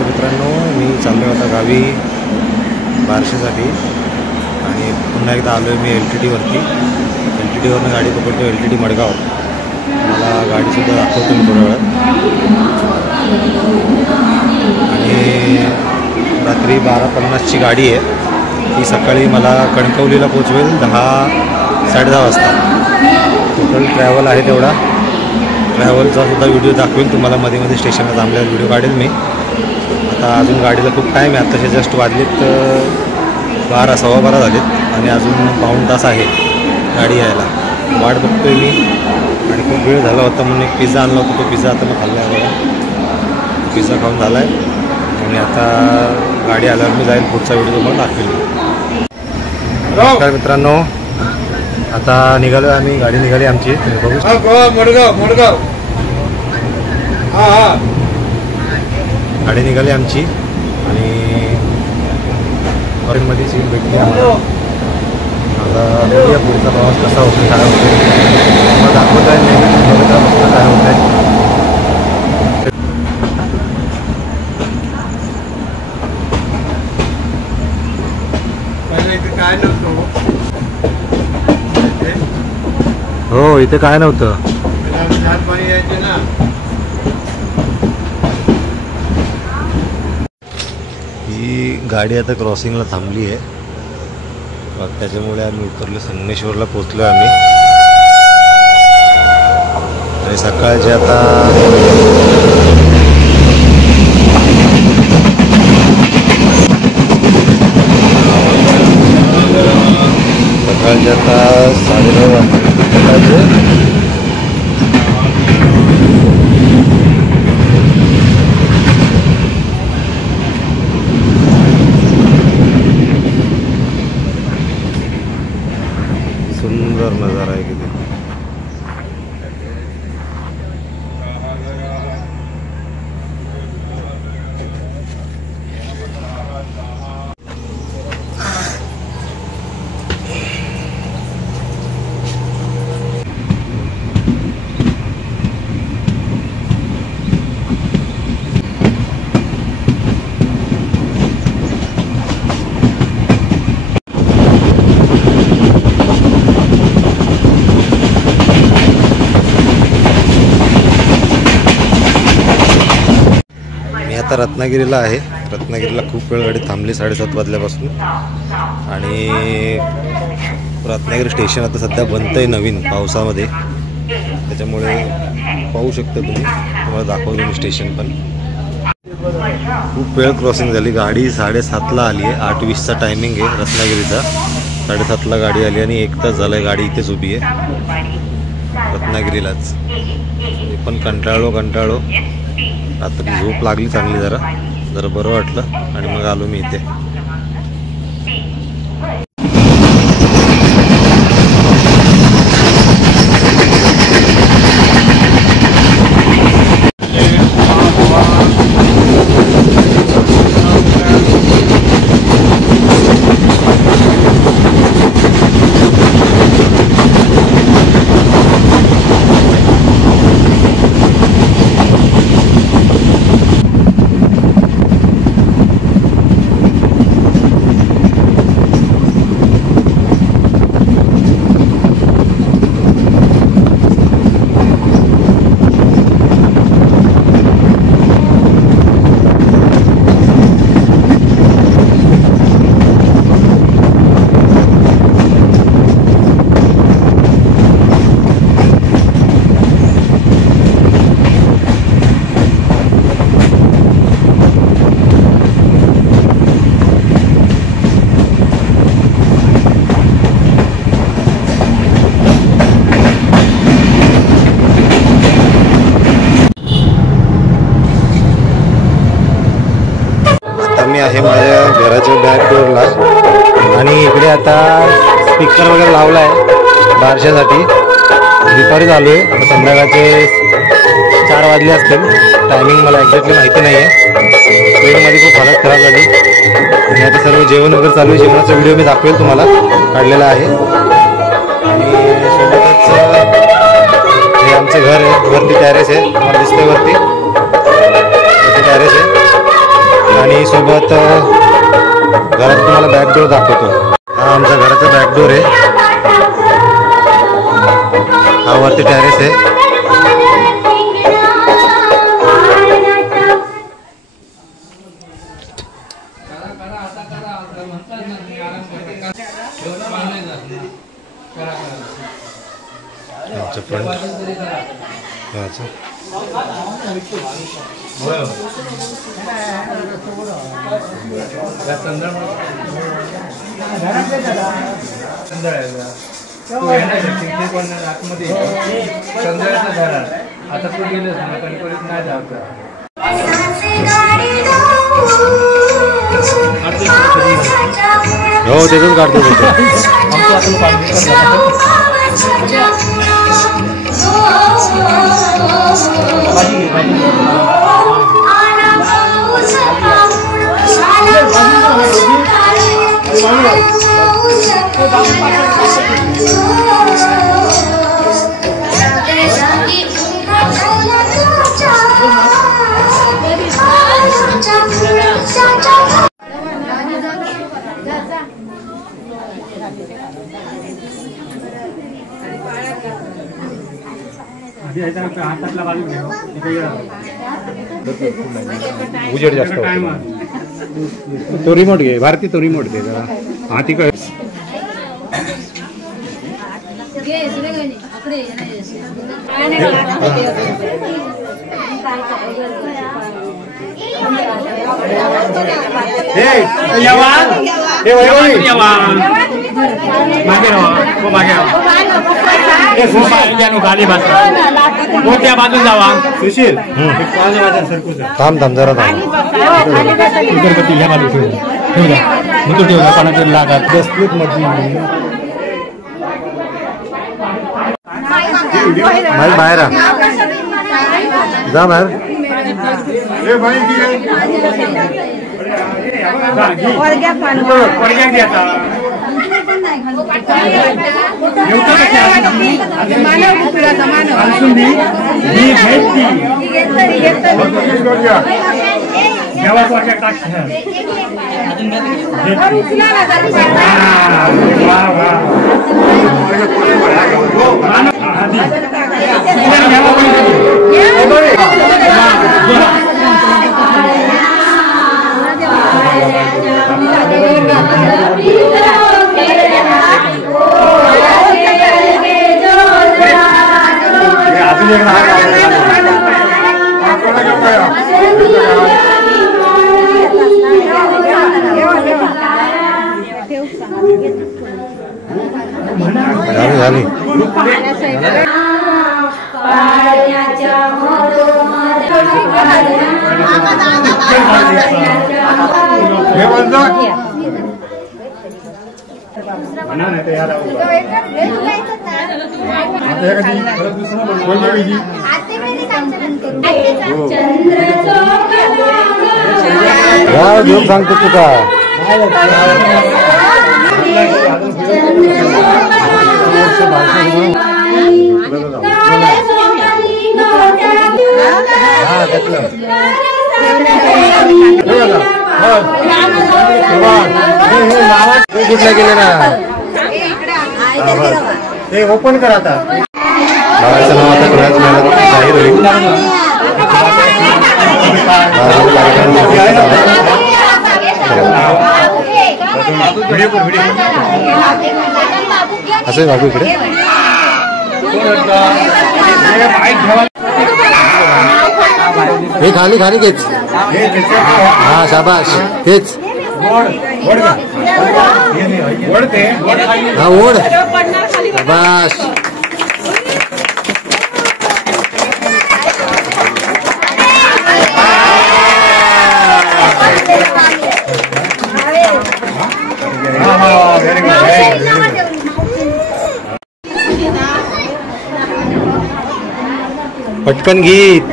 नमस्कार मित्रांनो, मी चाललो आता गावी बारशेसाठी आणि पुन्हा एकदा आलो आहे मी LTTवरती. LTTवरनं गाडी पकडतो LTT मडगाव. मला गाडीसुद्धा दाखवतो मी थोड्या वेळात. आणि रात्री 12:50ची गाडी आहे. ती सकाळी मला कणकवलीला पोचवेल 10-10:30 वाजता. टोटल ट्रॅव्हल आहे तेवढा. ट्रॅव्हलचा सुद्धा व्हिडिओ दाखवेल तुम्हाला. मध्ये मध्ये स्टेशनला थांबल्यावर व्हिडिओ काढेल मी. आता अजून गाडीला खूप टाईम आहे. आत्ताचे जस्ट वाजलेत 12-12:15 झालेत आणि अजून पाऊण तास आहे गाडी यायला. वाट बघतोय मी आणि खूप वेळ झाला होता म्हणून एक पिझ्झा आणला होता. तो पिझ्झा आता मी खाल्ला आहे बघा. पिझ्झा खाऊन झाला आहे आणि आता गाडी आल्यावर मी जाईल. पुढचा व्हिडिओ तुम्हाला दाखवेल. नमस्कार मित्रांनो, आता निघालो आम्ही. गाडी निघाली आमची. बघू मडगाव. गाडी निघाली आमची आणि फॉरेनमध्ये सीट भेटली आम्हाला. आता बघूया पुढचा प्रवास कसा होतो, काय होतो मला दाखवत आहे. नेहमी बघत राहा काय होत आहे. हो, इथे काय नव्हतं. ही गाडी आता क्रॉसिंगला थांबली आहे. त्याच्यामुळे आम्ही उतरलो. संगमेश्वरला पोचलो आम्ही. आणि सकाळचे आता सकाळचे आता 9:30 वाजता. सुंदर नजारा आहे किती. आता रत्नागिरीला आहे. रत्नागिरीला खूप वेळ गाडी थांबली 7:30 वाजल्यापासून. आणि रत्नागिरी स्टेशन आता सध्या बनतं आहे नवीन पावसामध्ये. त्याच्यामुळे पाहू शकता तुम्ही. तुम्हाला दाखवतो मी स्टेशन पण. खूप वेळ क्रॉसिंग झाली. गाडी 7:30ला आली आहे. 8:20चा टायमिंग आहे रत्नागिरीचा. 7:30ला गाडी आली आणि 1 तास झाला आहे गाडी इथेच उभी आहे रत्नागिरीलाच. मी पण कंटाळलो. आता झोप लागली चांगली. जरा बरं वाटलं आणि मग आलो मी इथे. मी आहे माझ्या घराच्या बॅक डोअरला आणि इकडे आता स्पीकर वगैरे लावला आहे बारशासाठी. दुपारी चालू आहे. आता संध्याकाळचे 4 वाजले असतील. टायमिंग मला एक्झॅक्टली माहिती नाही आहे. ट्रेनमध्ये खूप हालत खराब झाली आणि आता सर्व जेवण वगैरे चालू आहे. जेवणाचा व्हिडिओ मी दाखवेल तुम्हाला, काढलेला आहे. आणि सोबतच हे आमचं घर आहे. वरती टॅरेस आहे, तुम्हाला दिसतंय वरती टॅरेस आहे. आणि सोबत घरात तुम्हाला बॅकडोर दाखवतो. हा आमच्या घराचा बॅकडोर आहे. हा वरती टेरेस आहे. आता तू गेलेस ना कणकोलीत नाही जात. हो त्यातच काढतो. उजेड जास्त तो रिमोट घे भारती. तो रिमोट घे जरा. हा तिकडे मोठ्या बाजून जावा. सुशील थांब थांब जरा थांब. ठेवला कोणाकडे लागत भाई बाहेर जा बाहेर. झाली घेऊन सांगतो तुका. कुठला गेले ना ते ओपन करा. आता बाळाचं नाव आता थोड्याच वेळात जाहीर होईल. असं बाबू इकडे हे खाली खाली घेच. हा शाबाश हेच. हा ओढ शाबाश. पटकन गीत